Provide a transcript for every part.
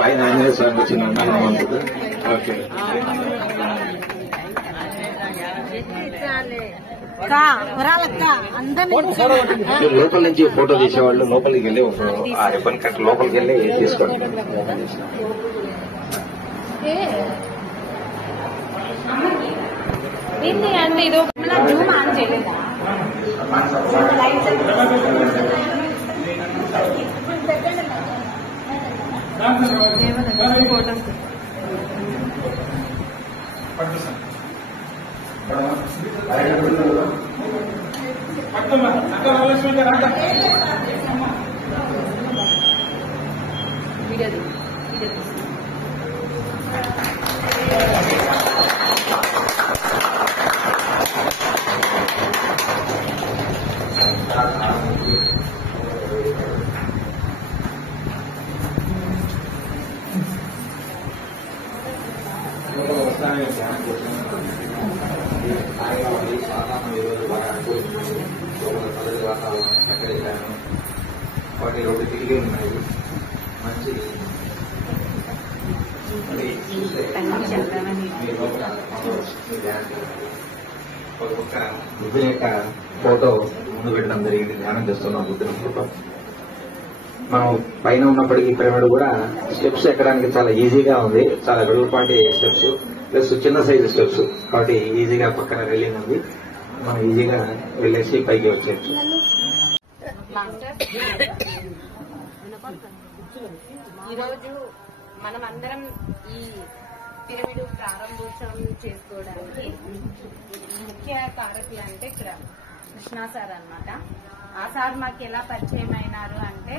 పైన ఆంజనేయ స్వామి వచ్చిన హనుమంతుడు. ఓకే, లోపల నుంచి ఫోటో తీసేవాళ్ళు లోపలికి వెళ్ళి ఆ రిబ్బన్ కట్ లోపలికి వెళ్ళి తీసుకోండి. అండి ఇది జూమ్ ఆన్ చేయలేదా? ఫోటోస్ వాటి రోడ్డు తిరిగి ఉన్నాయి. మంచి బుద్ధుని యొక్క ఫోటో ముందు పెట్టడం జరిగింది. ధ్యానం చేస్తున్నాం బుద్ధుని ఫోటో. మనం పైన ఉన్నప్పటికీ పిరమిడ్ కూడా స్టెప్స్ ఎక్కడానికి చాలా ఈజీగా ఉంది. చాలా వెలుగుపాటి స్టెప్స్ ప్లస్ చిన్న సైజు స్టెప్స్ కాబట్టి ఈజీగా పక్కన రైలింగ్ ఉంది. మనం ఈజీగా వెళ్ళేసి పైకి వచ్చేయచ్చు. ఈరోజు మనం అందరం ఈ పిరమిడ్ ప్రారంభోత్సవం చేసుకోవడానికి ముఖ్య కారకులు అంటే ఇక్కడ కృష్ణా సార్ అన్నమాట. ఆ సార్ మాకు ఎలా పరిచయం అయినారు అంటే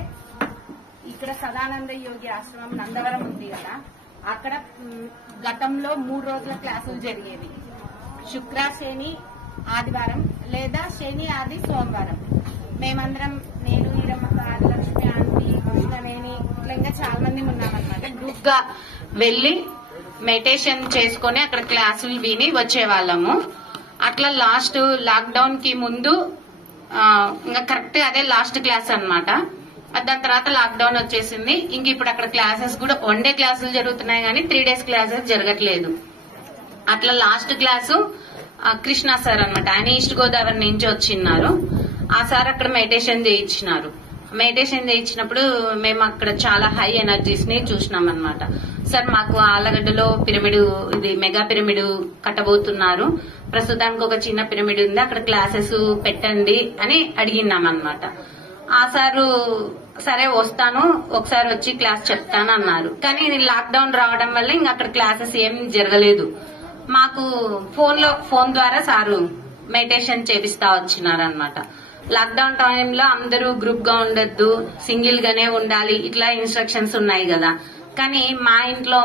ఇక్కడ సదానంద యోగి ఆశ్రమం నందవరం ఉంది కదా, అక్కడ గతంలో 3 రోజుల క్లాసులు జరిగేవి. శుక్ర, శని, ఆదివారం లేదా శని, ఆది, సోమవారం. మేమందరం నేను, ఈరమ్మ, ఆదిలక్ష్మి ఆంటీ, కృష్ణనేని ఇట్లా ఇంకా చాలా మంది ఉన్నామన్నమాట. గ్రూప్ గా వెళ్లి మెడిటేషన్ చేసుకుని అక్కడ క్లాసులు విని వచ్చేవాళ్ళము. అట్లా లాస్ట్ లాక్డౌన్ కి ముందు ఇంకా కరెక్ట్ అదే లాస్ట్ క్లాస్ అన్నమాట. దాని తర్వాత లాక్డౌన్ వచ్చేసింది. ఇంక ఇప్పుడు అక్కడ క్లాసెస్ కూడా 1 డే క్లాసులు జరుగుతున్నాయి కానీ 3 డేస్ క్లాసెస్ జరగట్లేదు. అట్లా లాస్ట్ క్లాసు కృష్ణ సార్ అన్నమాట. ఆయన ఈస్ట్ గోదావరి నుంచి వచ్చిన్నారు. ఆ సార్ అక్కడ మెడిటేషన్ చేయించినారు. మెడిటేషన్ చేయించినప్పుడు మేము అక్కడ చాలా హై ఎనర్జీస్ ని చూసినాం అనమాట. సార్ మాకు ఆలగడ్డలో పిరమిడ్, ఇది మెగా పిరమిడ్ కట్టబోతున్నారు, ప్రస్తుతానికి ఒక చిన్న పిరమిడ్ ఉంది, అక్కడ క్లాసెస్ పెట్టండి అని అడిగినాం అనమాట. ఆ సారు సరే వస్తాను, ఒకసారి వచ్చి క్లాస్ చెప్తాను అన్నారు. కానీ లాక్డౌన్ రావడం వల్ల ఇంకా అక్కడ క్లాసెస్ ఏం జరగలేదు. మాకు ఫోన్ ద్వారా సారు మెడిటేషన్ చేపిస్తా వచ్చినారు అనమాట. లాక్డౌన్ టైంలో అందరూ గ్రూప్ గా ఉండొద్దు, సింగిల్ గానే ఉండాలి, ఇట్లా ఇన్స్ట్రక్షన్స్ ఉన్నాయి కదా. కానీ మా ఇంట్లో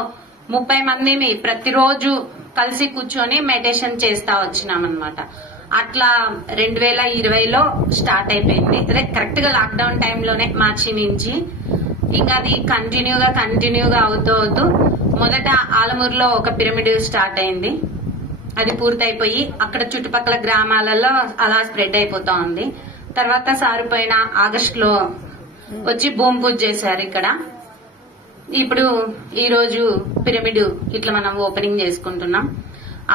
30 మంది ప్రతిరోజు కలిసి కూర్చొని మెడిటేషన్ చేస్తా వచ్చినామన్నమాట. అట్లా 2020లో స్టార్ట్ అయిపోయింది. అదే కరెక్ట్ గా లాక్డౌన్ టైంలోనే మార్చి నుంచి. ఇంకా అది కంటిన్యూగా అవుతూ మొదట ఆలమూరులో ఒక పిరమిడ్ స్టార్ట్ అయింది. అది పూర్తయిపోయి అక్కడ చుట్టుపక్కల గ్రామాలలో అలా స్ప్రెడ్ అయిపోతా ఉంది. తర్వాత సారిపోయిన ఆగస్టులో వచ్చి భూమి పూజ చేశారు ఇక్కడ. ఇప్పుడు ఈ రోజు పిరమిడ్ ఇట్లా మనం ఓపెనింగ్ చేసుకుంటున్నాం.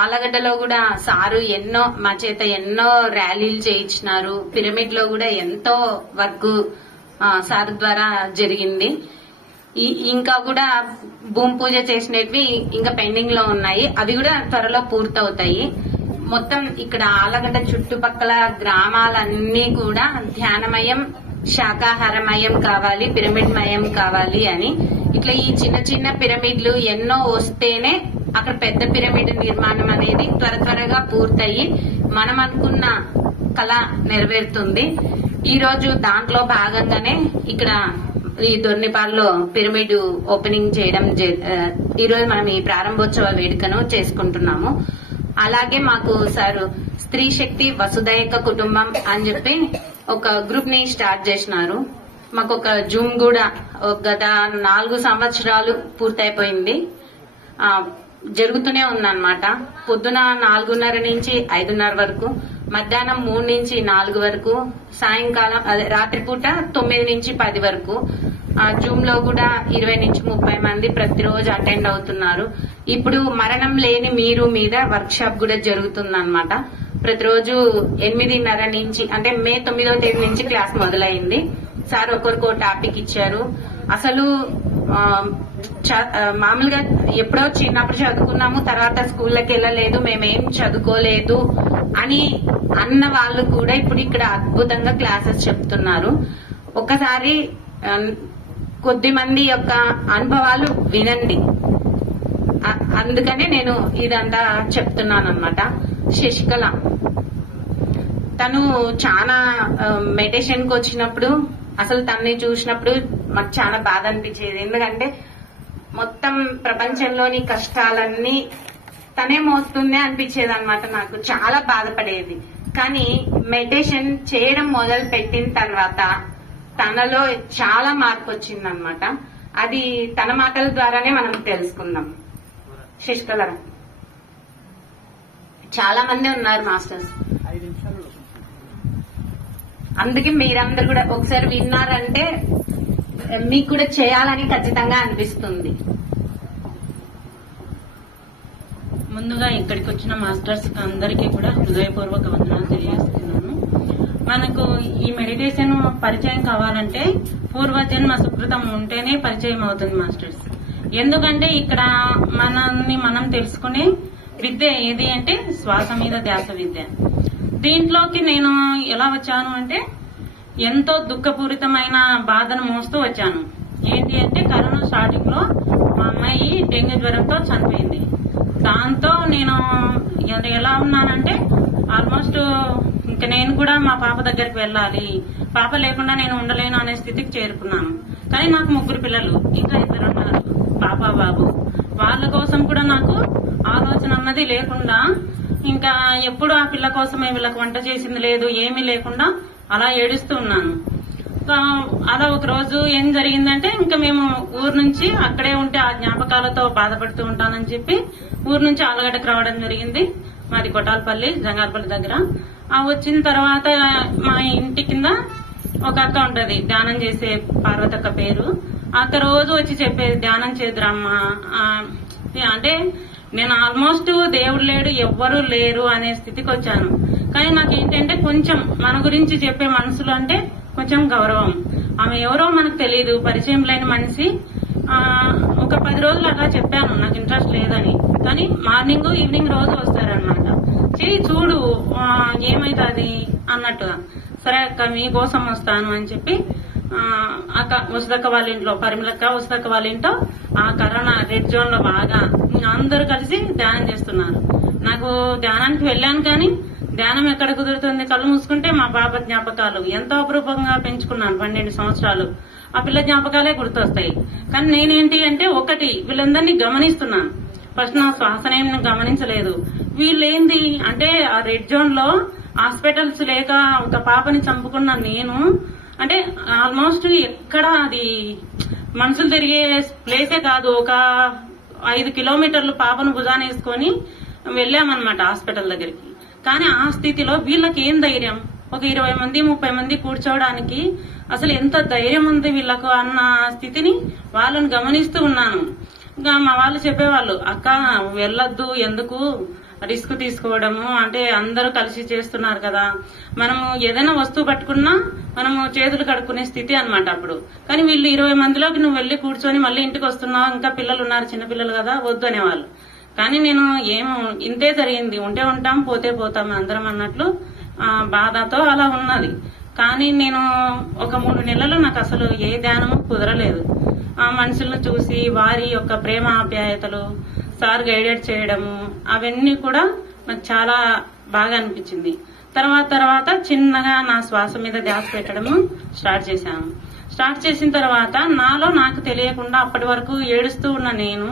ఆలగడ్డలో కూడా సారు మా చేత ఎన్నో ర్యాలీలు చేయించినారు. పిరమిడ్ లో కూడా ఎంతో వర్క్ సారు ద్వారా జరిగింది. ఇంకా కూడా భూమి పూజ చేసినవి ఇంకా పెండింగ్ లో ఉన్నాయి, అవి కూడా త్వరలో పూర్తవుతాయి. మొత్తం ఇక్కడ ఆలగడ్డ చుట్టుపక్కల గ్రామాలన్నీ కూడా ధ్యానమయం, శాకాహారమయం కావాలి, పిరమిడ్ మయం కావాలి అని ఇట్లా ఈ చిన్న పిరమిడ్లు ఎన్నో వస్తేనే అక్కడ పెద్ద పిరమిడ్ నిర్మాణం అనేది త్వరగా పూర్తయి మనం అనుకున్న కళ నెరవేరుతుంది. ఈ రోజు దాంట్లో భాగంగానే ఇక్కడ ఈ దొర్నిపాల్లో పిరమిడ్ ఓపెనింగ్ చేయడం, ఈ రోజు మనం ఈ ప్రారంభోత్సవ వేడుకను చేసుకుంటున్నాము. అలాగే మాకు సార్ స్త్రీ శక్తి వసుదైక కుటుంబం అని చెప్పి ఒక గ్రూప్ ని స్టార్ట్ చేసినారు. మాకు ఒక జూమ్ కూడా గత 4 సంవత్సరాలు పూర్తయిపోయింది, జరుగుతూనే ఉందన్నమాట. పొద్దున 4:30 నుంచి 5:30 వరకు, మధ్యాహ్నం 3 నుంచి 4 వరకు, సాయంకాలం రాత్రిపూట 9 నుంచి 10 వరకు. జూమ్ లో కూడా 20 నుంచి 30 మంది ప్రతిరోజు అటెండ్ అవుతున్నారు. ఇప్పుడు మరణం లేని మీరు మీద వర్క్ షాప్ కూడా జరుగుతుందన్నమాట. ప్రతిరోజు 8:30 నుంచి అంటే మే 9వ తేదీ నుంచి క్లాస్ మొదలైంది. సార్ ఒకరికో టాపిక్ ఇచ్చారు. అసలు మామూలుగా ఎప్పుడో చిన్నప్పుడు చదువుకున్నాము, తర్వాత స్కూళ్ళకి వెళ్ళలేదు, మేమేం చదువుకోలేదు అని అన్న వాళ్ళు కూడా ఇప్పుడు ఇక్కడ అద్భుతంగా క్లాసెస్ చెప్తున్నారు. ఒకసారి కొద్ది మంది యొక్క అనుభవాలు వినండి. అందుకనే నేను ఇదంతా చెప్తున్నాను అన్నమాట. శశికళ తను చాలా మెడిటేషన్ కి వచ్చినప్పుడు అసలు తనని చూసినప్పుడు మాకు చాలా బాధ అనిపించేది. ఎందుకంటే మొత్తం ప్రపంచంలోని కష్టాలన్నీ తనే మోస్తుంది అనిపించేది అనమాట. నాకు చాలా బాధపడేది. కానీ మెడిటేషన్ చేయడం మొదలు పెట్టిన తర్వాత తనలో చాలా మార్పు వచ్చిందనమాట. అది తన మాటల ద్వారానే మనం తెలుసుకుందాం. శశికళ చాలా మంది ఉన్నారు మాస్టర్స్, అందుకే మీరందరూ కూడా ఒకసారి విన్నారంటే మీకు కూడా చేయాలని ఖచ్చితంగా అనిపిస్తుంది. ముందుగా ఇక్కడికి వచ్చిన మాస్టర్స్ అందరికీ కూడా హృదయపూర్వక వందనాలు తెలియజేస్తున్నాను. మనకు ఈ మెడిటేషన్ పరిచయం కావాలంటే పూర్వజన్మ సుకృతం ఉంటేనే పరిచయం అవుతుంది మాస్టర్స్. ఎందుకంటే ఇక్కడ మనల్ని మనం తెలుసుకునే విద్య ఏది అంటే శ్వాస మీద ధ్యాస విద్య. దీంట్లోకి నేను ఎలా వచ్చాను అంటే ఎంతో దుఃఖపూరితమైన బాధను మోస్తూ వచ్చాను. ఏంటి అంటే కరోనా స్టార్టింగ్ లో మా అమ్మాయి డెంగ్యూ జ్వరంతో చనిపోయింది. దాంతో నేను ఎలా ఉన్నానంటే ఆల్మోస్ట్ ఇంకా నేను కూడా మా పాప దగ్గరికి వెళ్ళాలి, పాప లేకుండా నేను ఉండలేను అనే స్థితికి చేరుకున్నాను. కానీ నాకు 3 పిల్లలు, ఇంకా 2 ఉన్నారు, పాప బాబు. వాళ్ళ కోసం కూడా నాకు ఆలోచన అన్నది లేకుండా ఇంకా ఎప్పుడు ఆ పిల్ల కోసమే వీళ్ళకి వంట చేసింది లేదు, ఏమీ లేకుండా అలా ఏడుస్తూ ఉన్నాను. అలా ఒక రోజు ఏం జరిగిందంటే ఇంకా మేము ఊరు నుంచి అక్కడే ఉంటే ఆ జ్ఞాపకాలతో బాధపడుతూ ఉంటానని చెప్పి ఊరు నుంచి ఆలగడ్డకు రావడం జరిగింది. మాది కొట్టాలపల్లి, జంగాలపల్లి దగ్గర. వచ్చిన తర్వాత మా ఇంటి కింద ఒక అక్క ఉంటది, ధ్యానం చేసే పార్వతక్క పేరు. అక్క రోజు వచ్చి చెప్పేది ధ్యానం చేద్దామా అంటే నేను ఆల్మోస్ట్ దేవుడు లేడు, ఎవ్వరూ లేరు అనే స్థితికి వచ్చాను. కానీ నాకేంటంటే కొంచెం మన గురించి చెప్పే మనుషులు అంటే కొంచెం గౌరవం. ఆమె ఎవరో మనకు తెలియదు, పరిచయం లేని మనిషి. ఒక 10 రోజులు అలా చెప్పాను నాకు ఇంట్రెస్ట్ లేదని. కానీ మార్నింగ్ ఈవినింగ్ రోజు వస్తారనమాట. చెయ్యి చూడు ఏమైతుంది అన్నట్టుగా. సరే అక్క మీకోసం వస్తాను అని చెప్పి అక్క వసుదక్క వాళ్ళ ఇంట్లో, పరిమళక్క వసుదక్క వాళ్ళ ఇంట్లో ఆ కరోనా రెడ్ జోన్ లో బాగా అందరూ కలిసి ధ్యానం చేస్తున్నారు. నాకు ధ్యానానికి వెళ్ళాను కానీ ధ్యానం ఎక్కడ కుదురుతుంది, కళ్ళు మూసుకుంటే మా బాబా జ్ఞాపకాలు ఎంతో అపురూపంగా పెంచుకున్నాను. 12 సంవత్సరాలు ఆ పిల్ల జ్ఞాపకాలే గుర్తొస్తాయి. కానీ నేనేంటి అంటే ఒకటి వీళ్ళందరినీ గమనిస్తున్నాను. ఫస్ట్ నా శ్వాసనేం గమనించలేదు. వీళ్ళేంది అంటే ఆ రెడ్ జోన్ లో హాస్పిటల్స్ లేక ఒక పాపని చంపుకున్న నేను అంటే ఆల్మోస్ట్ ఎక్కడ అది మనుషులు తిరిగే ప్లేసే కాదు, ఒక 5 కిలోమీటర్లు పాపను భుజాన్ని వేసుకొని వెళ్ళామన్నమాట హాస్పిటల్ దగ్గరికి. కానీ ఆ స్థితిలో వీళ్ళకి ఏం ధైర్యం, ఒక 20 మంది 30 మంది కూర్చోవడానికి అసలు ఎంత ధైర్యం ఉంది వీళ్ళకు అన్న స్థితిని వాళ్ళని గమనిస్తూ ఉన్నాను. ఇంకా మా వాళ్ళు చెప్పేవాళ్ళు, అక్క వెళ్ళొద్దు, ఎందుకు రిస్క్ తీసుకోవడము, అంటే అందరూ కలిసి చేస్తున్నారు కదా, మనము ఏదైనా వస్తువు పట్టుకున్నా మనము చేతులు కడుక్కునే స్థితి అనమాట అప్పుడు. కానీ వీళ్ళు 20 మందిలోకి నువ్వు వెళ్లి కూర్చొని మళ్ళీ ఇంటికి వస్తున్నావు, ఇంకా పిల్లలు ఉన్నారు, చిన్నపిల్లలు కదా, వద్దు అనేవాళ్ళు. కానీ నేను ఏమో ఇంతే జరిగింది, ఉంటే ఉంటాం పోతే పోతాం అందరం అన్నట్లు బాధతో అలా ఉన్నది. కానీ నేను ఒక 3 నెలలు నాకు అసలు ఏ ధ్యానము కుదరలేదు. ఆ మనుషులను చూసి వారి యొక్క ప్రేమ ఆప్యాయతలు, సార్ గైడెడ్ చేయడము, అవన్నీ కూడా నాకు చాలా బాగా అనిపించింది. తర్వాత చిన్నగా నా శ్వాస మీద ధ్యాస పెట్టడము స్టార్ట్ చేశాను. స్టార్ట్ చేసిన తర్వాత నాలో నాకు తెలియకుండా అప్పటి వరకు ఏడుస్తూ ఉన్న నేను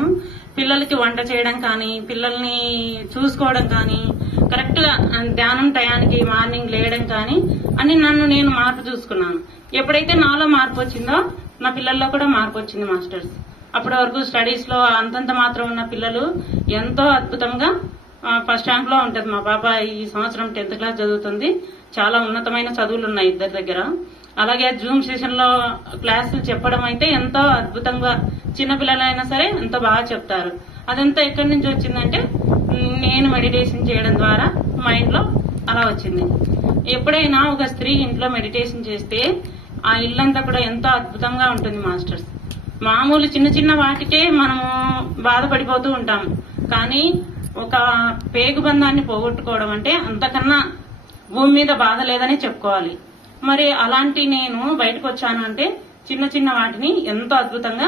పిల్లలకి వంట చేయడం కానీ, పిల్లల్ని చూసుకోవడం కానీ, కరెక్ట్ గా ధ్యానం టయానికి మార్నింగ్ లేయడం కానీ అని నన్ను నేను మార్పు చూసుకున్నాను. ఎప్పుడైతే నాలో మార్పు వచ్చిందో నా పిల్లల్లో కూడా మార్పు వచ్చింది మాస్టర్స్. అప్పటి వరకు స్టడీస్ లో అంతంత మాత్రం ఉన్న పిల్లలు ఎంతో అద్భుతంగా ఫస్ట్ ర్యాంక్ లో ఉంటది. మా పాప ఈ సంవత్సరం 10th క్లాస్ చదువుతుంది. చాలా ఉన్నతమైన చదువులు ఉన్నాయి ఇద్దరి దగ్గర. అలాగే జూమ్ సెషన్ లో క్లాసులు చెప్పడం అయితే ఎంతో అద్భుతంగా, చిన్నపిల్లలైనా సరే ఎంతో బాగా చెప్తారు. అదంతా ఎక్కడి నుంచి వచ్చిందంటే నేను మెడిటేషన్ చేయడం ద్వారా మైండ్ లో అలా వచ్చింది. ఎప్పుడైనా ఒక స్త్రీ ఇంట్లో మెడిటేషన్ చేస్తే ఆ ఇల్లంతా కూడా ఎంతో అద్భుతంగా ఉంటుంది మాస్టర్స్. మామూలు చిన్న చిన్న వాటికే మనము బాధపడిపోతూ ఉంటాం, కానీ ఒక పేగు బంధాన్ని పోగొట్టుకోవడం అంటే అంతకన్నా భూమి మీద బాధ లేదని చెప్పుకోవాలి. మరి అలాంటి నేను బయటకు వచ్చాను అంటే చిన్న చిన్న వాటిని ఎంతో అద్భుతంగా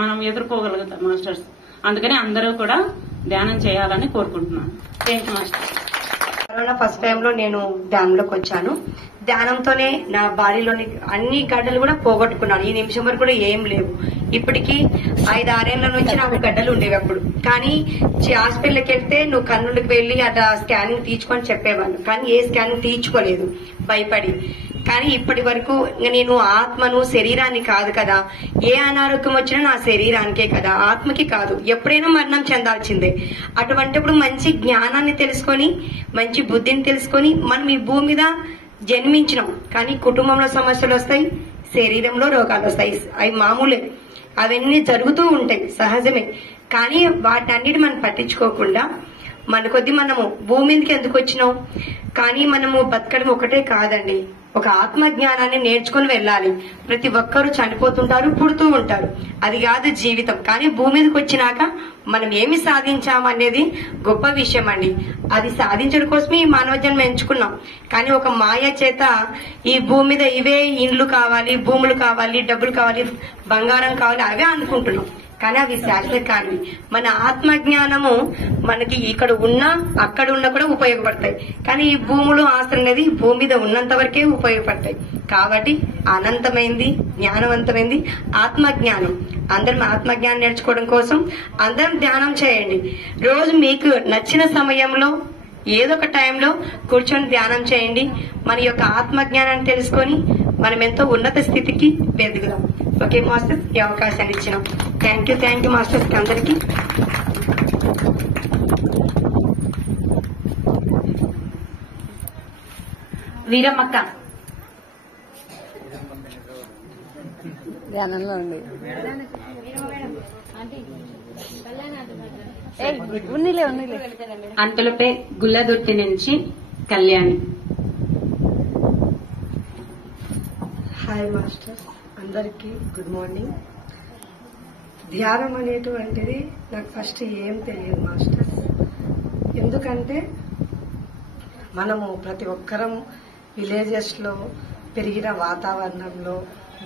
మనం ఎదుర్కోగలుగుతాం మాస్టర్స్. అందుకని అందరూ కూడా ధ్యానం చేయాలని కోరుకుంటున్నాను. Thank you master. Corona first time లో నేను ధ్యానంలోకి వచ్చాను. ధ్యానంతోనే నా బాడీలోని అన్ని గడ్డలు కూడా పోగొట్టుకున్నాను. ఈ నిమిషం వరకు కూడా ఏం లేవు. ఇప్పటికి 5-6 ఏళ్ల నుంచి నాకు గడ్డలు ఉండేవి అప్పుడు. కానీ హాస్పిటల్కి వెళ్తే నువ్వు కన్నులకు వెళ్లి అట్లా స్కానింగ్ తీర్చుకొని చెప్పేవాళ్ళు, కానీ ఏ స్కానింగ్ తీర్చుకోలేదు భయపడి. కానీ ఇప్పటి వరకు నేను ఆత్మను, శరీరాన్ని కాదు కదా. ఏ అనారోగ్యం వచ్చినా నా శరీరానికే కదా, ఆత్మకి కాదు. ఎప్పుడైనా మరణం చెందాల్సిందే. అటువంటిప్పుడు మంచి జ్ఞానాన్ని తెలుసుకొని, మంచి బుద్ధిని తెలుసుకొని మనం ఈ భూమి మీద జన్మించినాం. కానీ కుటుంబంలో సమస్యలు వస్తాయి, శరీరంలో రోగాలు వస్తాయి. అవి మామూలే, అవన్నీ జరుగుతూ ఉంటాయి, సహజమే. కానీ వాటన్నిటి మనం పట్టించుకోకుండా మన కొద్ది మనము భూమి మీదకి ఎందుకు వచ్చినాం? కానీ మనము బతకడం ఒకటే కాదండి, ఒక ఆత్మ జ్ఞానాన్ని నేర్చుకుని వెళ్ళాలి. ప్రతి ఒక్కరూ చనిపోతుంటారు, పుడుతూ ఉంటారు, అది కాదు జీవితం. కానీ భూమి మీదకి వచ్చినాక మనం ఏమి సాధించామనేది గొప్ప విషయం అండి. అది సాధించడం కోసమే ఈ మానవ జన్మ ఎంచుకున్నాం. కానీ ఒక మాయ చేత ఈ భూమి మీద ఇవే ఇండ్లు కావాలి, భూములు కావాలి, డబ్బులు కావాలి, బంగారం కావాలి, అవే అనుకుంటున్నాం. కానీ అవి శాశ్వత కానివి. మన ఆత్మజ్ఞానము మనకి ఇక్కడ ఉన్నా అక్కడ ఉన్నా కూడా ఉపయోగపడతాయి. కానీ ఈ భూములు, ఆస్తులు అనేది భూమి మీద ఉన్నంత వరకే ఉపయోగపడతాయి. కాబట్టి అనంతమైంది, జ్ఞానవంతమైంది ఆత్మజ్ఞానం. అందరం ఆత్మజ్ఞానం నేర్చుకోవడం కోసం అందరం ధ్యానం చేయండి. రోజు మీకు నచ్చిన సమయంలో ఏదో ఒక టైంలో కూర్చొని ధ్యానం చేయండి. మన యొక్క ఆత్మజ్ఞానాన్ని తెలుసుకొని మనం ఎంతో ఉన్నత స్థితికి ఎదుగుదాం. ఓకే మాస్టర్స్, ఈ అవకాశాన్ని ఇచ్చినాం. థ్యాంక్ యూ మాస్టర్స్ కి అందరికీ. వీరమ్మక్క ధ్యానంలో ఉంది. ఉన్నిలే అంతలపై గుల్లదొట్టి నుంచి కళ్యాణి. హాయ్ మాస్టర్స్, అందరికీ గుడ్ మార్నింగ్. ధ్యానం అనేటువంటిది నాకు ఫస్ట్ ఏం తెలియదు మాస్టర్స్. ఎందుకంటే మనము ప్రతి ఒక్కరం విలేజెస్ లో పెరిగిన వాతావరణంలో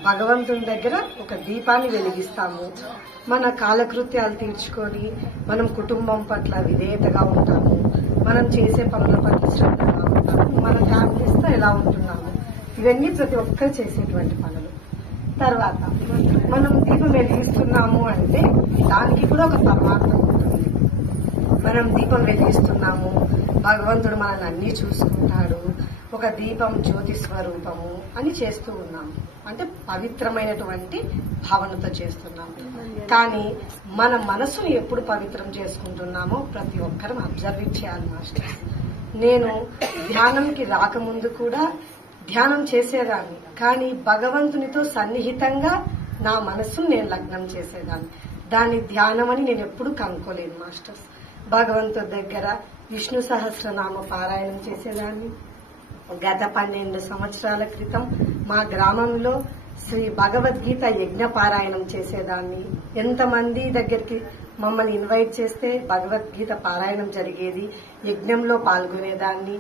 భగవంతుని దగ్గర ఒక దీపాన్ని వెలిగిస్తాము. మన కాలకృత్యాలు తీర్చుకొని మనం కుటుంబం పట్ల విధేయతగా ఉంటాము, మనం చేసే పనుల పట్ల శ్రద్ధగా ఉంటాము, మన ఫ్యామిలీస్తో ఎలా ఉంటున్నాము, ఇవన్నీ ప్రతి ఒక్కరు చేసేటువంటి పనులు. తర్వాత మనం దీపం వెలిగిస్తున్నాము అంటే దానికి కూడా ఒక పరమార్థం ఉంటుంది. మనం దీపం వెలిగిస్తున్నాము, భగవంతుడు మనల్ని అన్ని చూసుకుంటాడు, ఒక దీపం జ్యోతి స్వరూపము అని చేస్తూ ఉన్నాము. అంటే పవిత్రమైనటువంటి భావనతో చేస్తున్నాము. కానీ మన మనసును ఎప్పుడు పవిత్రం చేసుకుంటున్నామో ప్రతి ఒక్కరం అబ్జర్వ్ చేయాలి మాస్టర్స్. నేను ధ్యానంకి రాకముందు కూడా ధ్యానం చేసేదాన్ని, కానీ భగవంతునితో సన్నిహితంగా నా మనస్సును నేను లగ్నం చేసేదాన్ని. దాన్ని ధ్యానం అని నేను ఎప్పుడు కనుక్కోలేదు మాస్టర్స్. భగవంతుడి దగ్గర విష్ణు సహస్రనామ పారాయణం చేసేదాన్ని. గత 12 సంవత్సరాల క్రితం మా గ్రామంలో శ్రీ భగవద్గీత యజ్ఞ పారాయణం చేసేదాన్ని. ఎంతమంది దగ్గరికి మమ్మల్ని ఇన్వైట్ చేస్తే భగవద్గీత పారాయణం జరిగేది, యజ్ఞంలో పాల్గొనేదాన్ని.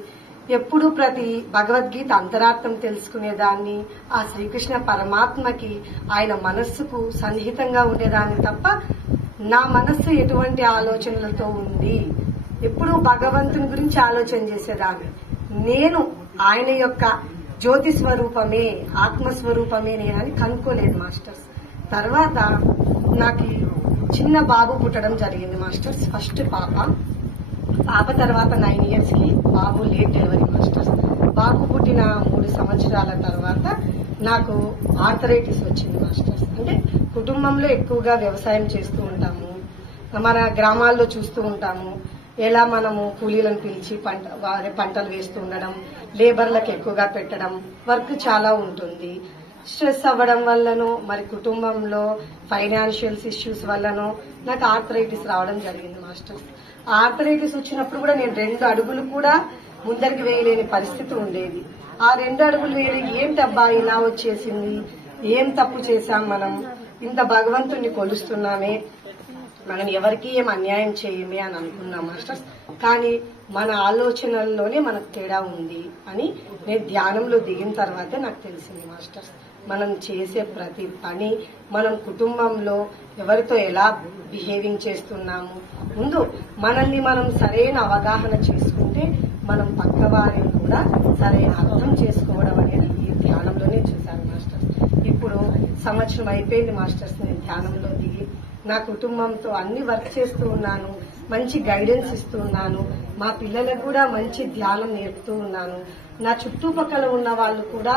ఎప్పుడు ప్రతి భగవద్గీత అంతరార్థం తెలుసుకునేదాన్ని. ఆ శ్రీకృష్ణ పరమాత్మకి ఆయన మనస్సుకు సన్నిహితంగా ఉండేదాన్ని తప్ప నా మనస్సు ఎటువంటి ఆలోచనలతో ఉంది, ఎప్పుడు భగవంతుని గురించి ఆలోచన చేసేదాన్ని. నేను ఆయన యొక్క జ్యోతి స్వరూపమే, ఆత్మస్వరూపమే నేనని కనుక్కోలేదు మాస్టర్స్. తర్వాత నాకు చిన్న బాబు పుట్టడం జరిగింది మాస్టర్స్. ఫస్ట్ పాప తర్వాత 9 years కి బాబు లేట్ డెలివరీ మాస్టర్స్. బాబు పుట్టిన 3 సంవత్సరాల తర్వాత నాకు ఆర్థరైటిస్ వచ్చింది మాస్టర్స్. అంటే కుటుంబంలో ఎక్కువగా వ్యవసాయం చేస్తూ ఉంటాము, మన గ్రామాల్లో చూస్తూ ఉంటాము. ఎలా మనము కూలీలను పిలిచి పంటలు వేస్తూ ఉండడం, లేబర్లకు ఎక్కువగా పెట్టడం, వర్క్ చాలా ఉంటుంది. స్ట్రెస్ అవ్వడం వల్లనో మరి కుటుంబంలో ఫైనాన్షియల్స్ ఇష్యూస్ వల్లనో నాకు ఆర్థరైటిస్ రావడం జరిగింది మాస్టర్. ఆర్థరైటిస్ వచ్చినప్పుడు కూడా నేను 2 అడుగులు కూడా ముందరికి వేయలేని పరిస్థితి ఉండేది. ఆ 2 అడుగులు వేయలే, ఏంటబ్బా ఇలా వచ్చేసింది, ఏం తప్పు చేశాం మనం, ఇంత భగవంతుణ్ణి కొలుస్తున్నామే, మనం ఎవరికి ఏం అన్యాయం చేయమే అని అనుకున్నాం మాస్టర్స్. కానీ మన ఆలోచనల్లోనే మనకు తేడా ఉంది అని నేను ధ్యానంలో దిగిన తర్వాతే నాకు తెలిసింది మాస్టర్స్. మనం చేసే ప్రతి పని, మనం కుటుంబంలో ఎవరితో ఎలా బిహేవింగ్ చేస్తున్నాము, ముందు మనల్ని మనం సరైన అవగాహన చేసుకుంటే మనం పక్క వారిని కూడా సరైన అర్థం చేసుకోవడం అనేది ఈ ధ్యానంలోనే చూశాను మాస్టర్స్. ఇప్పుడు సంవత్సరం అయిపోయింది మాస్టర్స్ నేను ధ్యానంలో దిగి. నా కుటుంబంతో అన్ని వర్క్ చేస్తూ ఉన్నాను, మంచి గైడెన్స్ ఇస్తూ ఉన్నాను, మా పిల్లలకు కూడా మంచి ధ్యానం నేర్పుతూ ఉన్నాను. నా చుట్టుపక్కల ఉన్న వాళ్ళు కూడా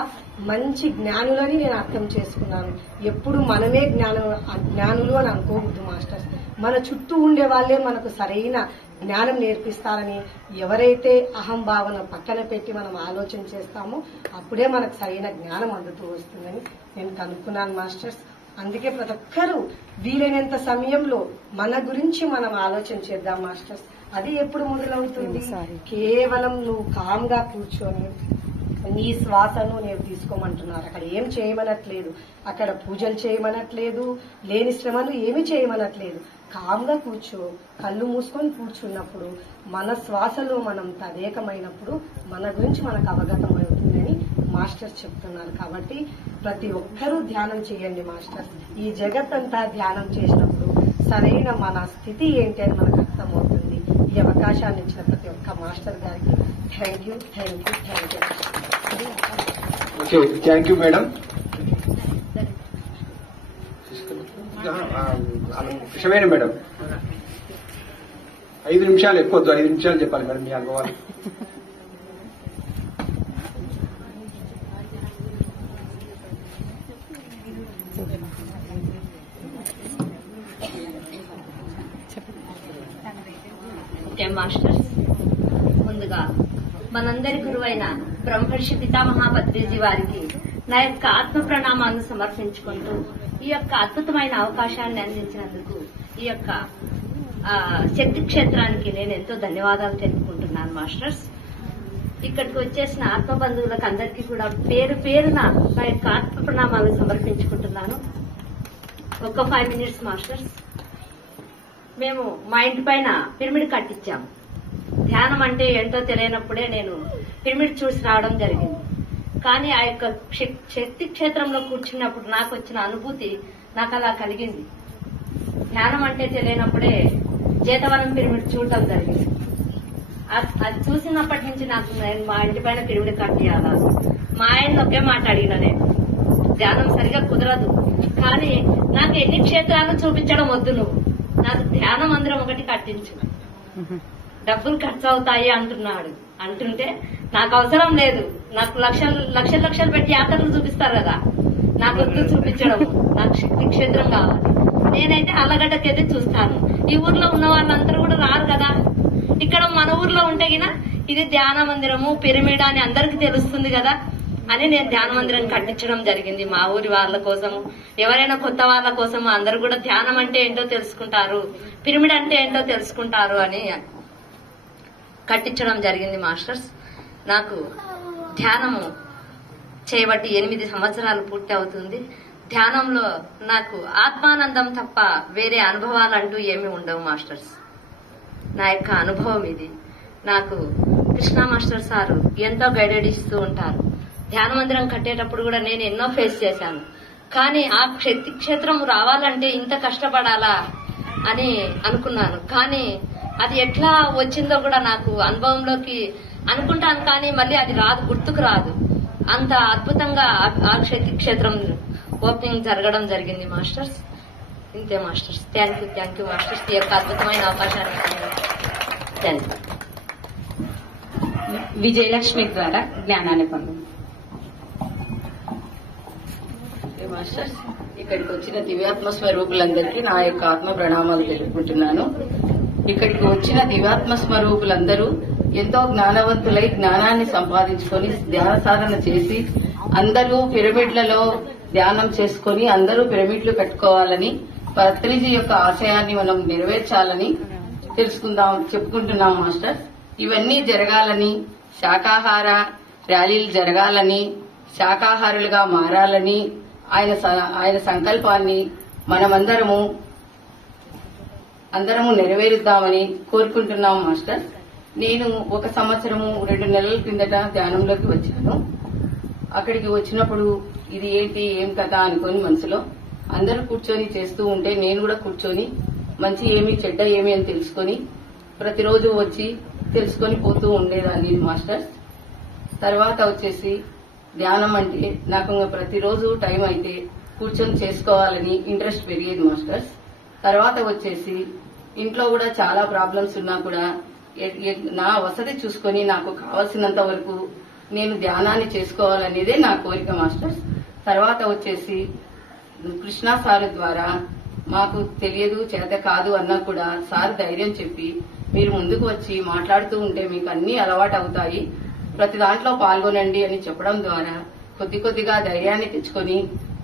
మంచి జ్ఞానులని నేను అర్థం చేసుకున్నాను. ఎప్పుడు మనమే జ్ఞానులు అని అనుకోవద్దు మాస్టర్స్. మన చుట్టూ ఉండే వాళ్లే మనకు సరైన జ్ఞానం నేర్పిస్తారని, ఎవరైతే అహంభావన పక్కన పెట్టి మనం ఆలోచన చేస్తామో అప్పుడే మనకు సరైన జ్ఞానం అందుతూ వస్తుందని నేను కనుక్కున్నాను మాస్టర్స్. అందుకే ప్రతి ఒక్కరూ వీలైనంత సమయంలో మన గురించి మనం ఆలోచన చేద్దాం మాస్టర్స్. అది ఎప్పుడు మొదలవుతుంది? కేవలం నువ్వు కామ్గా కూర్చొని నీ శ్వాసను నేను తీసుకోమంటున్నారు. అక్కడ ఏం చేయమనట్లేదు, అక్కడ పూజలు చేయమనట్లేదు, లేని శ్రమలు ఏమి చేయమనట్లేదు. కామ్గా కూర్చో, కళ్ళు మూసుకొని కూర్చున్నప్పుడు మన శ్వాసలో మనం తదేకమైనప్పుడు మన గురించి మనకు అవగతం అవుతుందని మాస్టర్స్ చెప్తున్నారు. కాబట్టి ప్రతి ఒక్కరూ ధ్యానం చేయండి మాస్టర్స్. ఈ జగత్తంతా ధ్యానం చేసినప్పుడు సరైన మన స్థితి ఏంటి అని మనకు అర్థమవుతుంది. ఈ అవకాశాన్ని ఇచ్చిన ప్రతి ఒక్క మాస్టర్ గారికి thank you. Okay, thank you madam. Krishnaveni madam 5 నిమిషాలు ఎక్కువ, 5 నిమిషాలు చెప్పాలి మేడం మీ అనుభవాలు. ఓకే మాస్టర్స్, ముందుగా మనందరి గురువైన బ్రహ్మర్షి పితామహ పత్రిజీ వారికి నా యొక్క ఆత్మ ప్రణామాలను సమర్పించుకుంటూ ఈ యొక్క అద్భుతమైన అవకాశాన్ని అందించినందుకు ఈ యొక్క శక్తి క్షేత్రానికి నేను ఎంతో ధన్యవాదాలు తెలుపుకుంటున్నాను మాస్టర్స్. ఇక్కడికి వచ్చేసిన ఆత్మ బంధువులకు అందరికీ కూడా పేరు పేరున నా యొక్క ఆత్మ ప్రణామాలను సమర్పించుకుంటున్నాను. ఒక 5 minutes మాస్టర్స్. మేము మా ఇంటి పైన పిరమిడ్ కట్టించాము. ధ్యానం అంటే ఏంటో తెలియనప్పుడే నేను పిరమిడ్ చూసి రావడం జరిగింది. కానీ ఆ యొక్క శక్తి క్షేత్రంలో కూర్చున్నప్పుడు నాకు వచ్చిన అనుభూతి నాకు అలా కలిగింది. ధ్యానం అంటే తెలియనప్పుడే జేతవనం పిరమిడ్ చూడటం జరిగింది. అది చూసినప్పటి నుంచి నాకు నేను మా ఇంటి పైన పిరమిడ్ కట్టియాలా. మా ఆయన ఒకే మాట అడిగిన, నేను ధ్యానం సరిగా కుదరదు, కానీ నాకు ఎన్ని క్షేత్రాలు చూపించడం వద్దు, నువ్వు నాకు ధ్యాన మందిరం ఒకటి కట్టించు, డబ్బులు ఖర్చు అవుతాయి అంటున్నాడు. అంటుంటే నాకు అవసరం లేదు, నాకు లక్షలు పెట్టి యాత్రలు చూపిస్తారు కదా, నాకు వద్దు చూపించడం, నాకు శక్తి క్షేత్రం కావాలి. నేనైతే అల్లగడ్డకైతే చూస్తాను. ఈ ఊర్లో ఉన్న వాళ్ళందరూ కూడా రారు కదా, ఇక్కడ మన ఊర్లో ఉంటే గిన ఇది ధ్యాన మందిరము పిరమిడ్ అని అందరికి తెలుస్తుంది కదా అని నేను ధ్యాన మందిరం కట్టించడం జరిగింది. మా ఊరి వాళ్ళ కోసము, ఎవరైనా కొత్త వాళ్ళ కోసము, అందరూ కూడా ధ్యానం అంటే ఏంటో తెలుసుకుంటారు, పిరమిడ్ అంటే ఏంటో తెలుసుకుంటారు అని కట్టించడం జరిగింది మాస్టర్స్. నాకు ధ్యానము చేయబట్టి 8 సంవత్సరాలు పూర్తి అవుతుంది. ధ్యానంలో నాకు ఆత్మానందం తప్ప వేరే అనుభవాలు అంటూ ఏమీ ఉండవు మాస్టర్స్. నా యొక్క అనుభవం ఇది. నాకు కృష్ణ మాస్టర్ సారు ఎంతో గైడెడ్ ఇస్తూ ఉంటారు. ధ్యాన మందిరం కట్టేటప్పుడు కూడా నేను ఎన్నో ఫేస్ చేశాను. కానీ ఆ శక్తి క్షేత్రం రావాలంటే ఇంత కష్టపడాలా అని అనుకున్నాను. కానీ అది ఎట్లా వచ్చిందో కూడా నాకు అనుభవంలోకి అనుకుంటాను, కానీ మళ్ళీ అది రాదు, గుర్తుకు రాదు. అంత అద్భుతంగా ఆ శక్తి క్షేత్రం ఓపెనింగ్ జరగడం జరిగింది మాస్టర్స్. ఇంతే మాస్టర్స్. థ్యాంక్ యూ మాస్టర్స్, ఈ యొక్క అద్భుతమైన అవకాశాన్ని. Thank you. విజయలక్ష్మి ద్వారా జ్ఞానాన్ని పొందాం. మాస్టర్స్, ఇక్కడికి వచ్చిన దివ్యాత్మ స్వరూపులందరికీ నా యొక్క ఆత్మ ప్రణామాలు తెలుపుకుంటున్నాను. ఇక్కడికి వచ్చిన దివ్యాత్మ స్వరూపులందరూ ఎంతో జ్ఞానవంతులై జ్ఞానాన్ని సంపాదించుకొని ధ్యాన సాధన చేసి అందరూ పిరమిడ్లలో ధ్యానం చేసుకుని అందరూ పిరమిడ్లు కట్టుకోవాలని పత్రిజీ యొక్క ఆశయాన్ని మనం నెరవేర్చాలని చెప్పుకుంటున్నాం మాస్టర్స్. ఇవన్నీ జరగాలని, శాకాహార ర్యాలీలు జరగాలని, శాకాహారులుగా మారాలని ఆయన సంకల్పాన్ని మనమందరము నెరవేరుద్దామని కోరుకుంటున్నాం మాస్టర్. నేను 1 సంవత్సరము 2 నెలల కిందట ధ్యానంలోకి వచ్చాను. అక్కడికి వచ్చినప్పుడు ఇది ఏంటి ఏం కదా అనుకుని మనసులో అందరూ కూర్చొని చేస్తూ ఉంటే నేను కూడా కూర్చొని మంచి ఏమి చెడ్డ ఏమి అని తెలుసుకొని ప్రతిరోజు వచ్చి తెలుసుకొని పోతూ ఉండేదాన్ని మాస్టర్స్. తర్వాత వచ్చేసి ధ్యానం అంటే నాకు ప్రతిరోజు టైం అయితే కూర్చొని చేసుకోవాలని ఇంట్రెస్ట్ పెరిగేది మాస్టర్స్. తర్వాత వచ్చేసి ఇంట్లో కూడా చాలా ప్రాబ్లమ్స్ ఉన్నా కూడా నా వసతి చూసుకొని నాకు కావాల్సినంత వరకు నేను ధ్యానాన్ని చేసుకోవాలనేదే నా కోరిక మాస్టర్స్. తర్వాత వచ్చేసి కృష్ణా సార్ ద్వారా మాకు తెలియదు చేత కాదు అన్నా కూడా సార్ ధైర్యం చెప్పి మీరు ముందుకు వచ్చి మాట్లాడుతూ ఉంటే మీకు అన్ని అలవాటు అవుతాయి, ప్రతి దాంట్లో పాల్గొనండి అని చెప్పడం ద్వారా కొద్దిగా ధైర్యాన్ని తెచ్చుకొని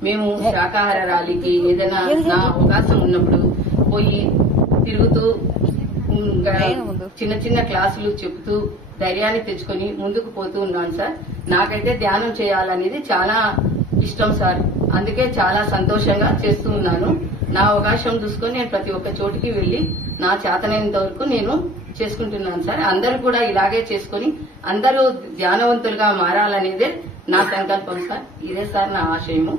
మేము శాకాహార ర్యాలీకి ఏదైనా నా అవకాశం ఉన్నప్పుడు పోయి తిరుగుతూ చిన్న క్లాసులు చెబుతూ ధైర్యాన్ని తెచ్చుకొని ముందుకు పోతూ ఉన్నాను సార్. నాకైతే ధ్యానం చేయాలనేది చాలా ఇష్టం సార్. అందుకే చాలా సంతోషంగా చేస్తూ ఉన్నాను. నా అవకాశం చూసుకొని నేను ప్రతి ఒక్క చోటికి వెళ్లి నా చేతనైనంత వరకు నేను చేసుకుంటున్నాను సార్. అందరూ కూడా ఇలాగే చేసుకుని అందరూ ధ్యానవంతులుగా మారాలనేదే నా సంకల్పం సార్. ఇదే సార్ నా ఆశయము.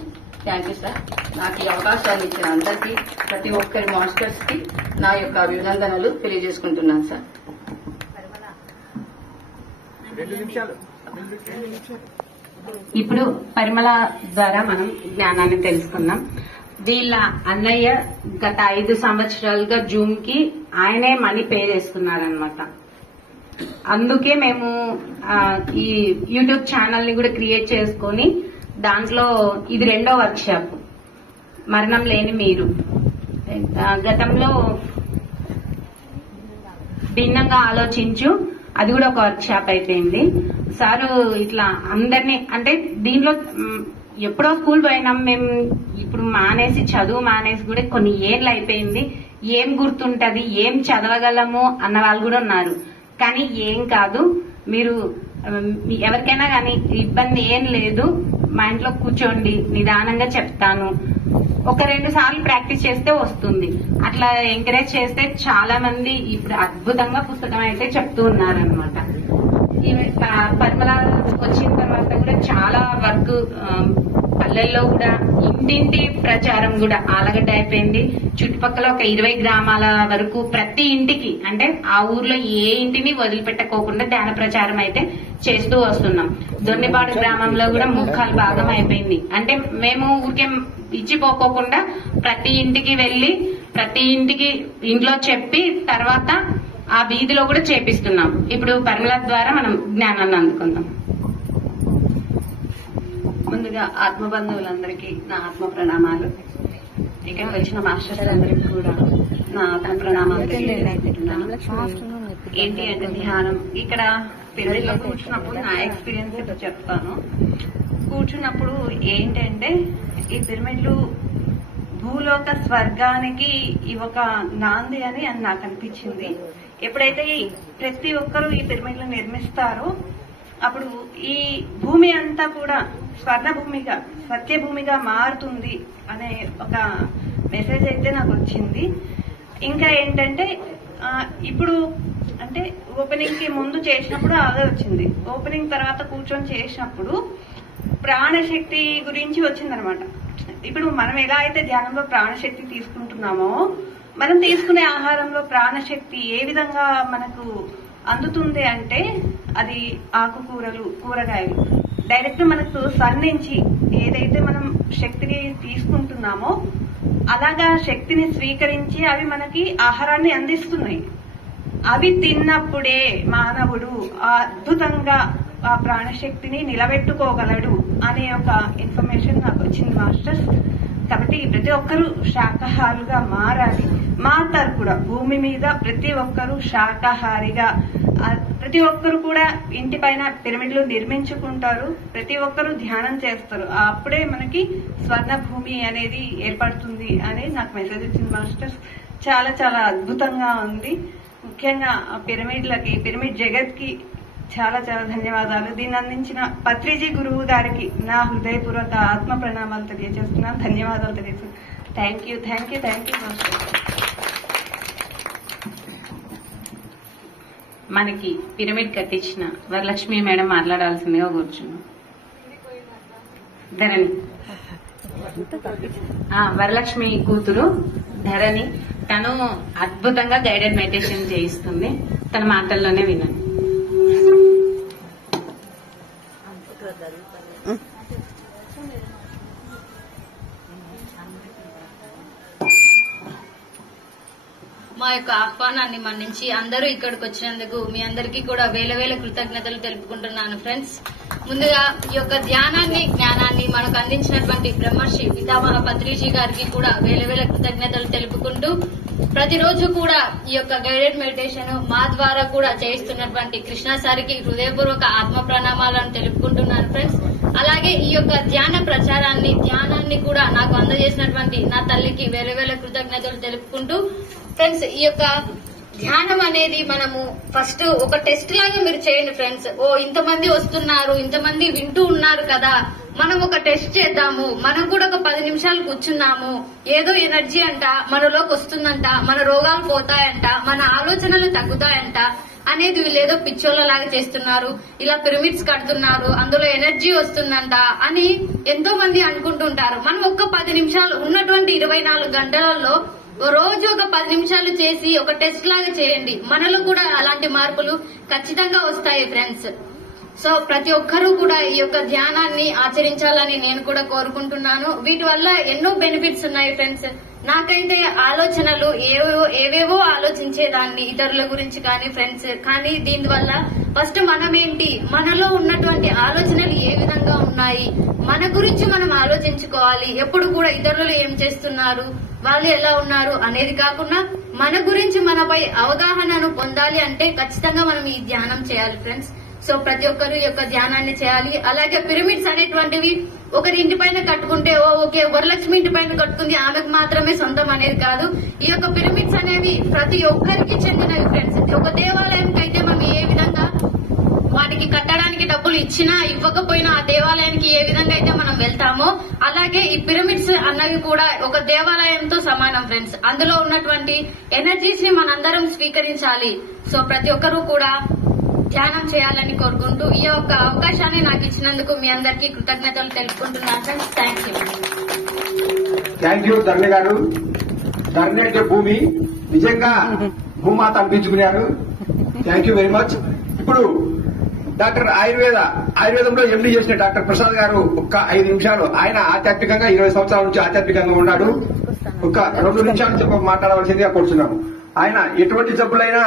Thank you sir. నాకు ఈ అవకాశాన్ని ఇచ్చిన అందరికీ ప్రతి ఒక్కరి మాస్టర్స్ కి నా యొక్క అభినందనలు తెలియజేసుకుంటున్నాను సార్. ఇప్పుడు పరిమళ ద్వారా మనం జ్ఞానాన్ని తెలుసుకుందాం. వీళ్ళ అన్నయ్య గత 5 సంవత్సరాలుగా జూమ్ కి ఆయనే మనీ పే చేస్తున్నారనమాట. అందుకే మేము ఈ యూట్యూబ్ ఛానల్ ని కూడా క్రియేట్ చేసుకుని దాంట్లో ఇది 2వ వర్క్ షాప్ మరణం లేని మీరు. గతంలో భిన్నంగా ఆలోచించు అది కూడా ఒక వర్క్ షాప్ అయిపోయింది. సారు ఇట్లా అందరినీ అంటే దీంట్లో ఎప్పుడో స్కూల్ పోయినాం మేము, ఇప్పుడు మానేసి చదువు మానేసి కూడా కొన్ని ఏళ్ళు అయిపోయింది. ఏం గుర్తుంటది, ఏం చదవగలము అన్న వాళ్ళు కూడా ఉన్నారు. కానీ ఏం కాదు, మీరు ఎవరికైనా కానీ ఇబ్బంది ఏం లేదు, మా ఇంట్లో కూర్చోండి నిదానంగా చెప్తాను, 1-2 సార్లు ప్రాక్టీస్ చేస్తే వస్తుంది. అట్లా ఎంకరేజ్ చేస్తే చాలా మంది ఇప్పుడు అద్భుతంగా పుస్తకం అయితే చెప్తూ ఉన్నారనమాట. పరిమళ వచ్చిన తర్వాత కూడా చాలా వర్క్ పల్లెల్లో కూడా ఇంటింటి ప్రచారం కూడా ఆలగడ్డ అయిపోయింది. చుట్టుపక్కల ఒక 20 గ్రామాల వరకు ప్రతి ఇంటికి అంటే ఆ ఊర్లో ఏ ఇంటిని వదిలిపెట్టకోకుండా ధ్యాన ప్రచారం అయితే చేస్తూ వస్తున్నాం. దొన్నిపాడు గ్రామంలో కూడా 3/4 భాగం అయిపోయింది. అంటే మేము ఊరికే ఇచ్చిపోకోకుండా ప్రతి ఇంటికి వెళ్లి ప్రతి ఇంటికి ఇంట్లో చెప్పి తర్వాత ఆ వీధిలో కూడా చేపిస్తున్నాం. ఇప్పుడు పరిమళ ద్వారా మనం జ్ఞానాన్ని అందుకుందాం. ముందుగా ఆత్మబంధువులందరికీ నా ఆత్మ ప్రణామాలు. ఇక్కడికి వచ్చిన మాస్టర్స్ అందరికీ కూడా నా ఆత్మ ప్రణామాలు తెలియజేస్తున్నాను. ఏంటి అంటే ధ్యానం ఇక్కడ పిల్లల్లో కూర్చున్నప్పుడు నా ఎక్స్పీరియన్స్ ఇప్పుడు చెప్తాను. కూర్చున్నప్పుడు ఏంటంటే ఈ పిరమిడ్లు భూలోక స్వర్గానికి ఇవి ఒక నాంది అని నాకు అనిపించింది. ఎప్పుడైతే ప్రతి ఒక్కరూ ఈ పిరమిడ్లు నిర్మిస్తారో అప్పుడు ఈ భూమి అంతా కూడా స్వర్ణ భూమిగా సత్య భూమిగా మారుతుంది అనే ఒక మెసేజ్ అయితే నాకు వచ్చింది. ఇంకా ఏంటంటే ఇప్పుడు అంటే ఓపెనింగ్ కి ముందు చేసినప్పుడు అదే వచ్చింది. ఓపెనింగ్ తర్వాత కూర్చొని చేసినప్పుడు ప్రాణశక్తి గురించి వచ్చిందనమాట. ఇప్పుడు మనం ఎలా అయితే ధ్యానంలో ప్రాణశక్తి తీసుకుంటున్నామో మనం తీసుకునే ఆహారంలో ప్రాణశక్తి ఏ విధంగా మనకు అందుతుంది అంటే అది ఆకుకూరలు, కూరగాయలు డైరెక్ట్ మనకు సన్ నుంచి ఏదైతే మనం శక్తిని తీసుకుంటున్నామో అలాగా శక్తిని స్వీకరించి అవి మనకి ఆహారాన్ని అందిస్తున్నాయి. అవి తిన్నప్పుడే మానవుడు అద్భుతంగా ఆ ప్రాణశక్తిని నిలబెట్టుకోగలడు అనే ఒక ఇన్ఫర్మేషన్ నాకు వచ్చింది మాస్టర్స్. కాబట్టి ప్రతి ఒక్కరూ శాకాహారులుగా మారాలి. మారుతారు కూడా. భూమి మీద ప్రతి ఒక్కరూ శాకాహారిగా, ప్రతి ఒక్కరు కూడా ఇంటి పైన పిరమిడ్లు నిర్మించుకుంటారు. ప్రతి ఒక్కరూ ధ్యానం చేస్తారు. అప్పుడే మనకి స్వర్ణ భూమి అనేది ఏర్పడుతుంది అనేది నాకు మెసేజ్ ఇచ్చింది మాస్టర్స్. చాలా చాలా అద్భుతంగా ఉంది. ముఖ్యంగా పిరమిడ్లకి, పిరమిడ్ జగత్ కి చాలా చాలా ధన్యవాదాలు. దీన్ని అందించిన పత్రిజీ గురువు గారికి నా హృదయపూర్వక ఆత్మ ప్రణామాలు తెలియజేస్తున్నాను. ధన్యవాదాలు తెలియజేస్తున్నాను. Thank you, thank you, thank you master. మనకి పిరమిడ్ కట్టించిన వరలక్ష్మి మేడం మాట్లాడాల్సిందిగా కూర్చున్నాం. ధరణి, వరలక్ష్మి కూతురు ధరణి, తను అద్భుతంగా గైడెడ్ మెడిటేషన్ చేయిస్తుంది. తన మాటల్లోనే వినండి. మా యొక్క ఆహ్వానాన్ని మన్నించి అందరూ ఇక్కడికి వచ్చినందుకు మీ అందరికీ కూడా వేల వేల కృతజ్ఞతలు తెలుపుకుంటున్నాను ఫ్రెండ్స్. ముందుగా ఈ యొక్క ధ్యానాన్ని, జ్ఞానాన్ని మనకు అందించినటువంటి బ్రహ్మర్షి పితామహ పత్రిజీ గారికి కూడా వేల వేల కృతజ్ఞతలు తెలుపుకుంటూ, ప్రతిరోజు కూడా ఈ యొక్క గైడెడ్ మెడిటేషన్ మా ద్వారా కూడా చేయిస్తున్నటువంటి కృష్ణ సారికి హృదయపూర్వక ఆత్మ ప్రణామాలను తెలుపుకుంటున్నాను ఫ్రెండ్స్. అలాగే ఈ యొక్క ధ్యాన ప్రచారాన్ని, ధ్యానాన్ని కూడా నాకు అందజేసినటువంటి నా తల్లికి వేల వేల కృతజ్ఞతలు తెలుపుకుంటూ ఫ్రెండ్స్, ఈ యొక్క ధ్యానం అనేది మనము ఫస్ట్ ఒక టెస్ట్ లాగా మీరు చేయండి ఫ్రెండ్స్. ఇంతమంది వస్తున్నారు, ఇంతమంది వింటూ ఉన్నారు కదా, మనం ఒక టెస్ట్ చేద్దాము. మనం కూడా ఒక 10 నిమిషాలు కూర్చున్నాము. ఏదో ఎనర్జీ అంట మనలోకి వస్తుందంట, మన రోగాలు పోతాయంట, మన ఆలోచనలు తగ్గుతాయంట అనేది వీళ్ళేదో పిచ్చోళ్ళలాగా చేస్తున్నారు. ఇలా పిరమిడ్స్ కడుతున్నారు, అందులో ఎనర్జీ వస్తుందంట అని ఎంతో మంది అనుకుంటుంటారు. మనం ఒక్క 10 నిమిషాలు ఉన్నటువంటి 24 గంటలలో రోజు ఒక 10 నిమిషాలు చేసి ఒక టెస్ట్ లాగా చేయండి. మనలో కూడా అలాంటి మార్పులు ఖచ్చితంగా వస్తాయి ఫ్రెండ్స్. సో ప్రతి ఒక్కరూ కూడా ఈ యొక్క ధ్యానాన్ని ఆచరించాలని నేను కూడా కోరుకుంటున్నాను. వీటి వల్ల ఎన్నో బెనిఫిట్స్ ఉన్నాయి ఫ్రెండ్స్. నాకైతే ఆలోచనలు ఏవేవో ఆలోచించేదాన్ని ఇతరుల గురించి కానీ ఫ్రెండ్స్, కానీ దీనివల్ల ఫస్ట్ మనమేంటి, మనలో ఉన్నటువంటి ఆలోచనలు ఏ విధంగా ఉన్నాయి, మన గురించి మనం ఆలోచించుకోవాలి. ఎప్పుడు కూడా ఇతరులు ఏం చేస్తున్నారు, వాళ్ళు ఎలా ఉన్నారు అనేది కాకుండా మన గురించి మనపై అవగాహనను పొందాలి అంటే ఖచ్చితంగా మనం ఈ ధ్యానం చేయాలి ఫ్రెండ్స్. సో ప్రతి ఒక్కరు ఈ యొక్క ధ్యానాన్ని చేయాలి. అలాగే పిరమిడ్స్ అనేటువంటివి ఒకరి ఇంటి పైన కట్టుకుంటే ఓకే వరలక్ష్మి ఇంటి పైన కట్టుకుంది ఆమెకు మాత్రమే సొంతం అనేది కాదు. ఈ యొక్క పిరమిడ్స్ అనేవి ప్రతి ఒక్కరికి చెందినవి ఫ్రెండ్స్. ఒక దేవాలయంకి అయితే మనం ఏ విధంగా వాటికి కట్టడానికి డబ్బులు ఇచ్చినా ఇవ్వకపోయినా ఆ దేవాలయానికి ఏ విధంగా అయితే మనం వెళ్తామో అలాగే ఈ పిరమిడ్స్ అన్నవి కూడా ఒక దేవాలయంతో సమానం ఫ్రెండ్స్. అందులో ఉన్నటువంటి ఎనర్జీస్ ని మనందరం స్వీకరించాలి. సో ప్రతి ఒక్కరూ కూడా ధ్యానం చేయాలని కోరుకుంటూ ఈ యొక్క అవకాశాన్ని నాకు ఇచ్చినందుకు మీ అందరికీ కృతజ్ఞతలు తెలుపుకుంటున్నాను ఫ్రెండ్స్. థ్యాంక్ యూ ధరణి గారు. ధరణి అంటే భూమి, నిజంగా భూమాత అనిపించుకున్నారు. Thank you very much. ఇప్పుడు డాక్టర్ ఆయుర్వేదంలో ఎండీ చేసిన డాక్టర్ ప్రసాద్ గారు ఒక్క 5 నిమిషాలు, ఆయన ఆధ్యాత్మికంగా 20 సంవత్సరాల నుంచి ఆధ్యాత్మికంగా ఉన్నాడు. ఒక 2 నిమిషాల నుంచి మాట్లాడవలసిందిగా కోరుతున్నాము. ఆయన ఎటువంటి జబ్బులైనా,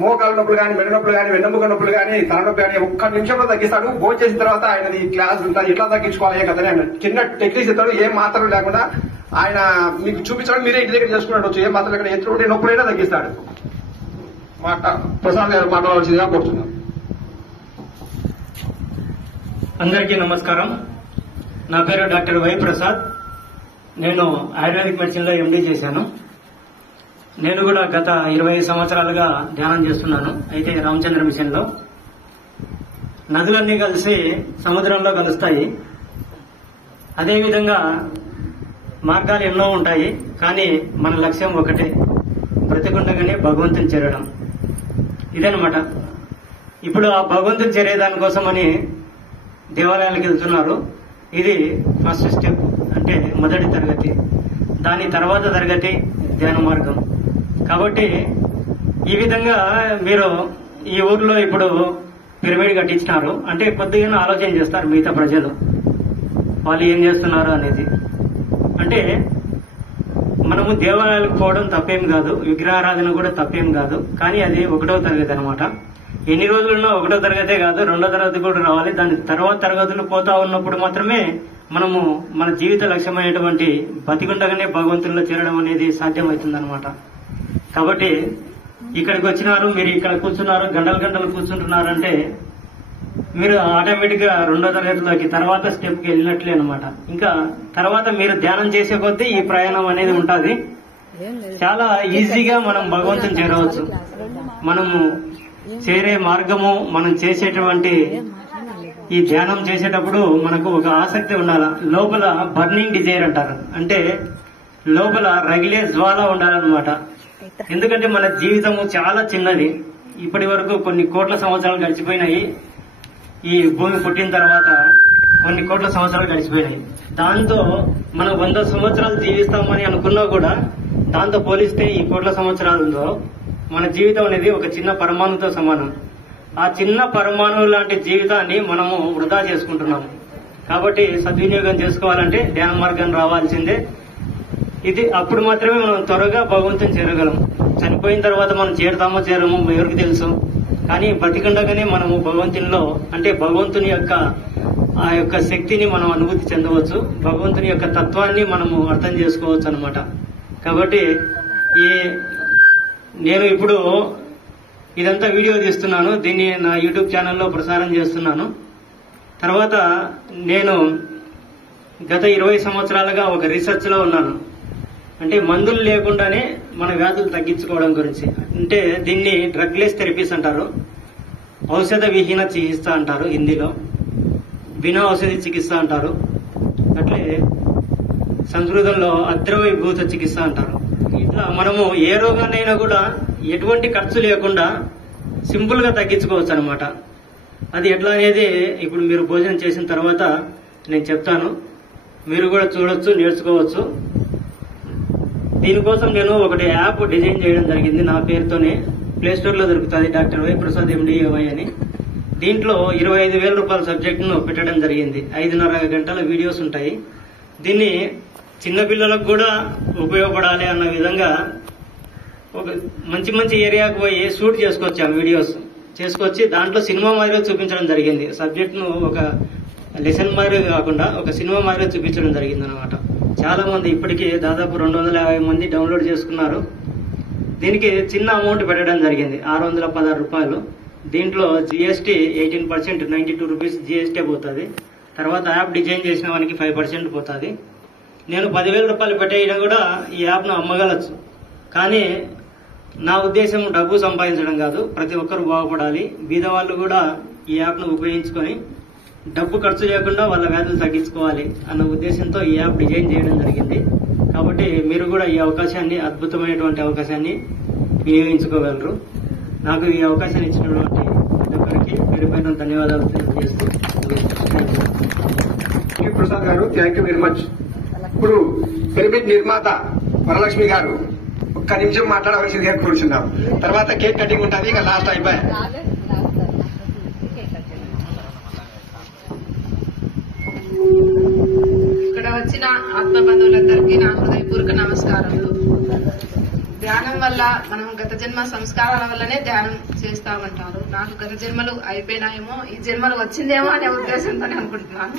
మోకాల నొప్పులు కానీ, మెడ నొప్పులు కానీ, వెన్నెముక నొప్పులు కానీ, తలనొప్పి కానీ ఒక్క నిమిషంలో తగ్గిస్తాడు. భోజనం చేసిన తర్వాత ఆయనది క్లాస్ ఉంటుంది, ఎట్లా తగ్గించుకోవాలి కదా ఆయన చిన్న టెక్నిక్స్ ఇస్తాడు. ఏం మాత్రలు లేకుండా ఆయన మీకు చూపించడం, మీరే ఇంటి దగ్గర చేసుకున్నట్టు. ఏ మాత్రలు ఇక్కడ ఎటువంటి నొప్పులైనా తగ్గిస్తాడు. ప్రసాద్ గారు మాట్లాడవలసిందిగా కోరుతున్నాం. అందరికీ నమస్కారం. నా పేరు డాక్టర్ వై ప్రసాద్. నేను ఆయుర్వేదిక్ మెడిసిన్ లో ఎండీ చేశాను. నేను కూడా గత 20 సంవత్సరాలుగా ధ్యానం చేస్తున్నాను. అయితే రామచంద్ర మిషన్ లో నదులన్నీ కలిసి సముద్రంలో కలుస్తాయి. అదేవిధంగా మార్గాలు ఎన్నో ఉంటాయి, కానీ మన లక్ష్యం ఒకటే, బ్రతికుండగానే భగవంతుని చేరడం. ఇదనమాట. ఇప్పుడు ఆ భగవంతుని చేరేదానికోసమని దేవాలయాలకు వెళ్తున్నారు. ఇది ఫస్ట్ స్టెప్, అంటే మొదటి తరగతి. దాని తర్వాత తరగతి ధ్యాన మార్గం. కాబట్టి ఈ విధంగా మీరు ఈ ఊర్లో ఇప్పుడు పిరమిడ్ కట్టించినారు అంటే కొద్దిగా ఆలోచన చేస్తారు మిగతా ప్రజలు, వాళ్ళు ఏం చేస్తున్నారు అనేది. అంటే మనము దేవాలయాలకు పోవడం తప్పేం కాదు, విగ్రహారాధన కూడా తప్పేం కాదు, కానీ అది 1వ తరగతి అనమాట. ఎన్ని రోజులున్నా 1వ తరగతే కాదు, 2వ తరగతి కూడా రావాలి. దాని తర్వాత తరగతులు పోతా ఉన్నప్పుడు మాత్రమే మనము మన జీవిత లక్ష్యమైనటువంటి బతికుండగానే భగవంతుల్లో చేరడం అనేది సాధ్యమవుతుందన్నమాట. కాబట్టి ఇక్కడికి వచ్చినారు, మీరు ఇక్కడ కూర్చున్నారు, గంటలు కూర్చుంటున్నారంటే మీరు ఆటోమేటిక్ గా 2వ తరగతిలోకి తర్వాత స్టెప్ కి వెళ్ళినట్లే అనమాట. ఇంకా తర్వాత మీరు ధ్యానం చేసే కొద్దీ ఈ ప్రయాణం అనేది ఉంటుంది. చాలా ఈజీగా మనం భగవంతుని చేరవచ్చు. మనము చేరే మార్గము, మనం చేసేటువంటి ఈ ధ్యానం చేసేటప్పుడు మనకు ఒక ఆసక్తి ఉండాలి. లోపల బర్నింగ్ డిజైర్ అంటారు, అంటే లోపల రగిలే జ్వాల ఉండాలన్నమాట. ఎందుకంటే మన జీవితము చాలా చిన్నది. ఇప్పటి వరకు కొన్ని కోట్ల సంవత్సరాలు గడిచిపోయినాయి. ఈ భూమి పుట్టిన తర్వాత కొన్ని కోట్ల సంవత్సరాలు గడిచిపోయినాయి. దాంతో మనం 100 సంవత్సరాలు జీవిస్తామని అనుకున్నా కూడా దాంతో పోలిస్తే ఈ కోట్ల సంవత్సరాలలో మన జీవితం అనేది ఒక చిన్న పరమాణుతో సమానం. ఆ చిన్న పరమాణువు లాంటి జీవితాన్ని మనము వృధా చేసుకుంటున్నాము. కాబట్టి సద్వినియోగం చేసుకోవాలంటే ధ్యాన మార్గం రావాల్సిందే. ఇది అప్పుడు మాత్రమే మనం త్వరగా భగవంతుని చేరగలం. చనిపోయిన తర్వాత మనం చేరుతామో చేరమో ఎవరికి తెలుసు. కానీ బతికుండగానే మనము భగవంతునిలో, అంటే భగవంతుని యొక్క ఆ యొక్క శక్తిని మనం అనుభూతి చెందవచ్చు. భగవంతుని యొక్క తత్వాన్ని మనము అర్థం చేసుకోవచ్చు అనమాట. కాబట్టి నేను ఇప్పుడు ఇదంతా వీడియో తీస్తున్నాను, దీన్ని నా యూట్యూబ్ ఛానల్లో ప్రసారం చేస్తున్నాను. తర్వాత నేను గత 20 సంవత్సరాలుగా ఒక రీసెర్చ్ లో ఉన్నాను. అంటే మందులు లేకుండానే మన వ్యాధులు తగ్గించుకోవడం గురించి. అంటే దీన్ని డ్రగ్లెస్ థెరపీస్ అంటారు, ఔషధ విహీన చికిత్స అంటారు హిందీలో, బినా ఔషధి చికిత్స అంటారు, అట్లే సంస్కృతంలో అద్రవీభూత చికిత్స అంటారు. ఇట్లా మనము ఏ రోగాన్నైనా కూడా ఎటువంటి ఖర్చు లేకుండా సింపుల్ గా తగ్గించుకోవచ్చు అనమాట. అది ఎట్లా అనేది ఇప్పుడు మీరు భోజనం చేసిన తర్వాత నేను చెప్తాను. మీరు కూడా చూడొచ్చు, నేర్చుకోవచ్చు. దీనికోసం నేను ఒకటి యాప్ డిజైన్ చేయడం జరిగింది నా పేరుతోనే. ప్లే స్టోర్ లో దొరుకుతుంది, డాక్టర్ వై ప్రసాద్ MD అని. దీంట్లో 25,000 రూపాయల సబ్జెక్ట్ ను పెట్టడం జరిగింది. 5.5 గంటల వీడియోస్ ఉంటాయి. దీన్ని చిన్నపిల్లలకు కూడా ఉపయోగపడాలి అన్న విధంగా ఒక మంచి ఏరియాకు పోయి షూట్ చేసుకొచ్చాం, వీడియోస్ చేసుకొచ్చి దాంట్లో సినిమా మాదిరిగా చూపించడం జరిగింది. సబ్జెక్ట్ ను ఒక లెసన్ మాదిరిగా కాకుండా ఒక సినిమా మాదిరిగా చూపించడం జరిగింది అనమాట. చాలా మంది ఇప్పటికీ దాదాపు 250 మంది డౌన్లోడ్ చేసుకున్నారు. దీనికి చిన్న అమౌంట్ పెట్టడం జరిగింది, 616 రూపాయలు. దీంట్లో GST 18%, 92 రూపీస్ GST పోతుంది. తర్వాత యాప్ డిజైన్ చేసిన వానికి 5% పోతుంది. నేను 10,000 రూపాయలు పెట్టేయడం కూడా ఈ యాప్ ను అమ్మగలచ్చు. కానీ నా ఉద్దేశం డబ్బు సంపాదించడం కాదు, ప్రతి ఒక్కరు బాగుపడాలి. బీదవాళ్ళు కూడా ఈ యాప్ ను ఉపయోగించుకొని డబ్బు ఖర్చు లేకుండా వాళ్ళ వ్యాధులు తగ్గించుకోవాలి అన్న ఉద్దేశంతో ఈ యాప్ డిజైన్ చేయడం జరిగింది. కాబట్టి మీరు కూడా ఈ అవకాశాన్ని, అద్భుతమైనటువంటి అవకాశాన్ని వినియోగించుకోగలరు. నాకు ఈ అవకాశాన్ని ఇచ్చినటువంటి ప్రతి ఒక్కరికి పేరుపైన ధన్యవాదాలు తెలియజేస్తూ ప్రసాద్ గారు, థ్యాంక్ యూ వెరీ మచ్. ఇప్పుడు పిరమిడ్ నిర్మాత వరలక్ష్మి గారు ఒక్క నిమిషం మాట్లాడవలసిందిగా కూర్చున్నాం. తర్వాత కేక్ కటింగ్ ఉంటుంది, ఇక లాస్ట్ అయిపోయి. ఇక్కడ వచ్చిన ఆత్మ బంధువులందరికీ నా హృదయపూర్వక నమస్కారములు. ధ్యానం వల్ల మనం గత జన్మ సంస్కారాల వల్లనే ధ్యానం చేస్తామంటారు. నాకు గత జన్మలు అయిపోయినాయేమో, ఈ జన్మలు వచ్చిందేమో అనే ఉద్దేశంతోనే అనుకుంటున్నాను.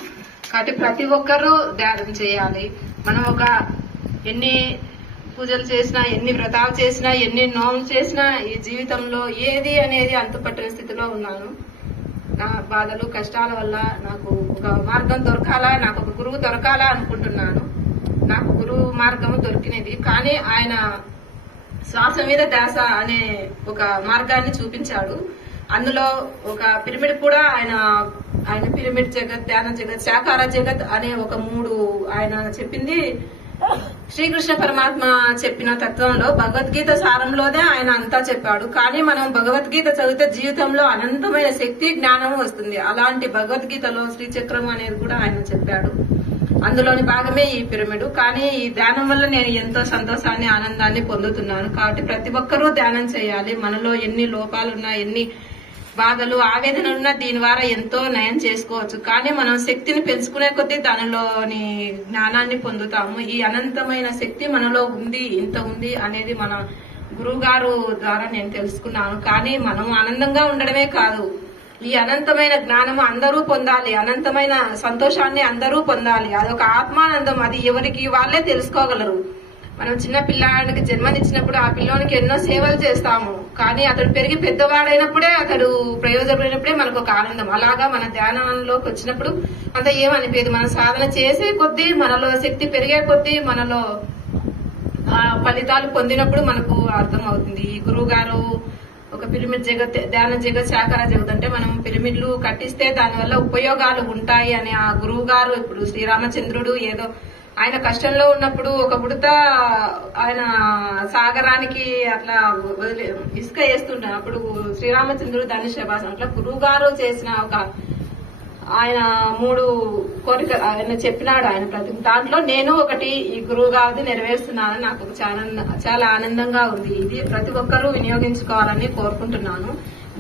కాబట్టి ప్రతి ఒక్కరూ ధ్యానం చేయాలి. మనం ఎన్ని పూజలు చేసినా, ఎన్ని వ్రతాలు చేసినా, ఎన్ని నోములు చేసినా ఈ జీవితంలో ఏది అనేది అంతుపట్టిన స్థితిలో ఉన్నాను. నా బాధలు, కష్టాల వల్ల నాకు ఒక మార్గం దొరకాలా, నాకు ఒక గురువు దొరకాలా అనుకుంటున్నాను. నాకు గురువు మార్గం దొరికినది, కానీ ఆయన శ్వాస మీద ధ్యాస అనే ఒక మార్గాన్ని చూపించాడు. అందులో ఒక పిరమిడ్ కూడా ఆయన పిరమిడ్ జగత్, ధ్యాన జగత్, శాకార జగత్ అనే ఒక 3 ఆయన చెప్పింది. శ్రీకృష్ణ పరమాత్మ చెప్పిన తత్వంలో భగవద్గీత సారంలోనే ఆయన అంతా చెప్పాడు. కానీ మనం భగవద్గీత చదివితే జీవితంలో అనంతమైన శక్తి, జ్ఞానం వస్తుంది. అలాంటి భగవద్గీతలో శ్రీచక్రం అనేది కూడా ఆయన చెప్పాడు. అందులోని భాగమే ఈ పిరమిడ్. కానీ ఈ ధ్యానం వల్ల నేను ఎంతో సంతోషాన్ని, ఆనందాన్ని పొందుతున్నాను. కాబట్టి ప్రతి ఒక్కరూ ధ్యానం చేయాలి. మనలో ఎన్ని లోపాలున్నా, ఎన్ని బాధలు, ఆవేదనలున్నా దీని ద్వారా ఎంతో నయం చేసుకోవచ్చు. కానీ మనం శక్తిని పెంచుకునే కొద్దీ దానిలోని జ్ఞానాన్ని పొందుతాము. ఈ అనంతమైన శక్తి మనలో ఉంది, ఇంత ఉంది అనేది మన గురువు గారు ద్వారా నేను తెలుసుకున్నాను. కానీ మనం ఆనందంగా ఉండడమే కాదు, ఈ అనంతమైన జ్ఞానము అందరూ పొందాలి, అనంతమైన సంతోషాన్ని అందరూ పొందాలి. అదొక ఆత్మానందం, అది ఎవరికి వాళ్ళే తెలుసుకోగలరు. మనం చిన్న పిల్లాడికి జన్మనిచ్చినప్పుడు ఆ పిల్లోనికి ఎన్నో సేవలు చేస్తాము, కానీ అతడు పెరిగి పెద్దవాడైనప్పుడే అతడు ప్రయోజనమైనప్పుడే మనకు ఒక ఆనందం. అలాగా మన ధ్యానంలోకి వచ్చినప్పుడు అంత ఏమనిపించదు. మనం సాధన చేసే కొద్దీ, మనలో శక్తి పెరిగే కొద్దీ, మనలో ఫలితాలు పొందినప్పుడు మనకు అర్థం అవుతుంది. ఈ గురువు గారు ఒక పిరమిడ్ జగత్, ధ్యాన జగత్, సాకార జగత్ అంటే మనం పిరమిడ్లు కట్టిస్తే దానివల్ల ఉపయోగాలు ఉంటాయి అని ఆ గురువు గారు, ఇప్పుడు శ్రీరామచంద్రుడు ఏదో ఆయన కష్టంలో ఉన్నప్పుడు ఒక బుడత ఆయన సాగరానికి అట్లా ఇసుక వేస్తుంటారు. అప్పుడు శ్రీరామచంద్రుడు దాన్ని శబాస్ అట్లా గురువు గారు చేసిన ఒక ఆయన 3 కోరిక ఆయన చెప్పినాడు. ఆయన ప్రతి దాంట్లో నేను ఒకటి ఈ గురువు గారిది నెరవేరుస్తున్నానని నాకు చాలా ఆనందంగా ఉంది. ఇది ప్రతి ఒక్కరూ వినియోగించుకోవాలని కోరుకుంటున్నాను.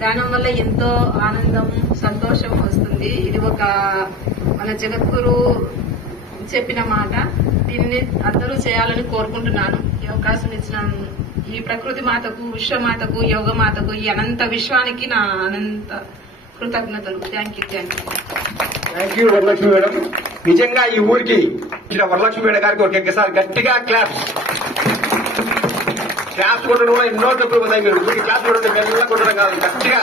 ధ్యానం వల్ల ఎంతో ఆనందం, సంతోషం వస్తుంది. ఇది ఒక మన జగద్గురు చెప్పిన మాట. దీన్ని అందరూ చేయాలని కోరుకుంటున్నాను. ఈ అవకాశం ఇచ్చిన ఈ ప్రకృతి మాతకు, విశ్వమాతకు, యోగమాతకు, ఈ అనంత విశ్వానికి నా అనంత కృతజ్ఞతలు. Thank you. Thank you Varalakshmi madam. నిజంగా ఈ ఊరికి ఇచ్చిన వరలక్ష్మి మేడం గారికి ఒకసారి గట్టిగా క్లాప్స్ కొట్టడం కూడా ఎన్నో డబ్బులు ఉన్నాయి. మీరు ఊరికి క్లాస్ కొట్టడం మెల్ల కొట్టడం కాదు, గట్టిగా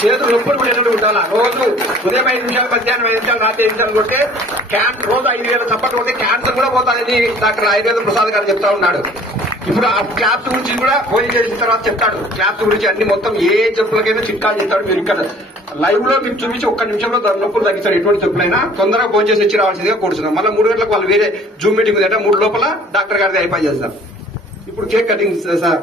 చేతులు నొప్పులు కూడా ఎన్నో ఉండాలా. రోజు ఉదయం 5 నిమిషాలు, మధ్యాహ్నం 5 నిమిషాలు, రాత్రి 5 నిమిషాలు కొట్టే రోజు 5,000 చప్పట్లు కొట్టే క్యాన్సర్ కూడా పోతానని డాక్టర్ ఆయుర్వేద ప్రసాద్ గారు చెప్తా ఉన్నాడు. ఇప్పుడు ఆ క్లాప్స్ గురించి కూడా భోజనం చేసిన తర్వాత చెప్తాడు. క్లాప్స్ గురించి అన్ని మొత్తం ఏ జబ్బులకైనా చిట్కాలు చెప్తాడు. మీరు ఇక్కడ లైవ్ లో మీకు చూపించి 1 నిమిషంలో నొప్పులు తగ్గిస్తాడు. ఎటువంటి జబ్బులైనా తొందరగా భోజనం చేసి వచ్చి రావాల్సిందిగా కూర్చున్నాం. మళ్ళీ 3 గంటలకు వాళ్ళు వేరే జూమ్ మీటింగ్ ఉందంటే 3 లోపల డాక్టర్ గారిది అయిపోయి చేస్తాం. ఇప్పుడు కేక్ కటింగ్ సార్.